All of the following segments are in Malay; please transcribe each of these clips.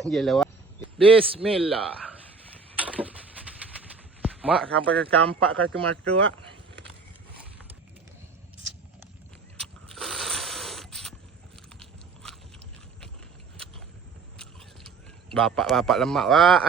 Gila, Wak. Bismillah. Mak sampai ke campak kaki mata, Wak. Bapak-bapak lemak, Wak.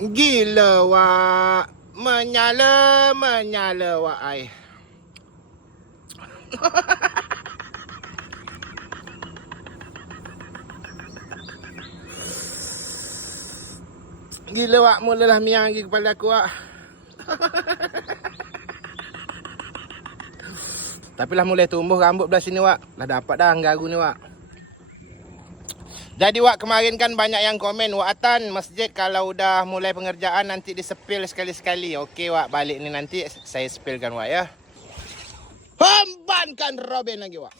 Gila, Wak. Menyala, Wak ai. Gila, Wak. Mulalah miang lagi kepala aku, Wak. Tapi lah mulai tumbuh rambut belah sini, Wak. Dah dapat dah anggaru ni, Wak. Jadi, Wak, kemarin kan banyak yang komen, Wak Atan, masjid kalau udah mulai pengerjaan nanti disepil sekali-sekali. Okey, Wak, balik ni nanti saya sepilkan, Wak, ya. Hembankan Robin lagi, Wak.